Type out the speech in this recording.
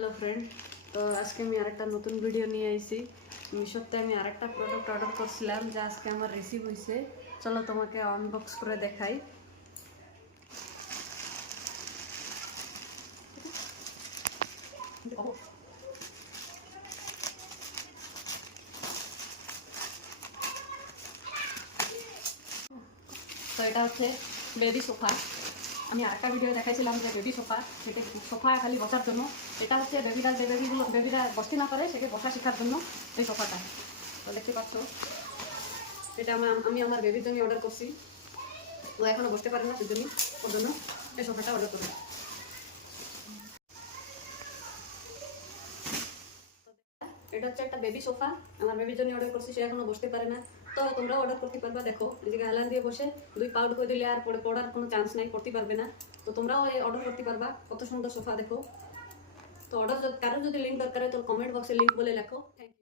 Hello friend, তো আজকে আমি আরেকটা নতুন ভিডিও নিয়ে আইছি। মিশোতে আমি আরেকটা প্রোডাক্ট অর্ডার করছিলাম যা আজকে আমার রিসিভ হয়েছে। চলো তোমাকে আনবক্স করে দেখাই। তো এটা হচ্ছে বেবি সোফা। আমি আরেকটা ভিডিও দেখাইছিলাম যে বেবি সোফা, সেটা সোফা খালি বসার জন্য। এটা হচ্ছে বেবিরা বসতে না পারে, সেকে বসা শেখার জন্য এই সোফাটা। তো দেখতে পাচ্ছ, এটা আমি আমার বেবির জন্য অর্ডার করছি। ও এখনো বসতে পারে না, সেজন্য ওর জন্য এই সোফাটা অর্ডার করলাম। এটা হচ্ছে একটা বেবি সোফা, আমার বেবির জন্য অর্ডার করছি, সে এখনো বসতে পারে না। তো তোমরাও অর্ডার করতে পারবা। দেখো, এদিকে হেলান দিয়ে বসে দুই পাউড করে দিলে আর পড়ার কোনো চান্স নাই, করতে পারবে না। তো তোমরাও অর্ডার করতে পারবা। কত সুন্দর সোফা দেখো। তো অর্ডার কারোর যদি লিঙ্ক দরকার হয় তো কমেন্ট বক্সে লিঙ্ক বলে লেখো।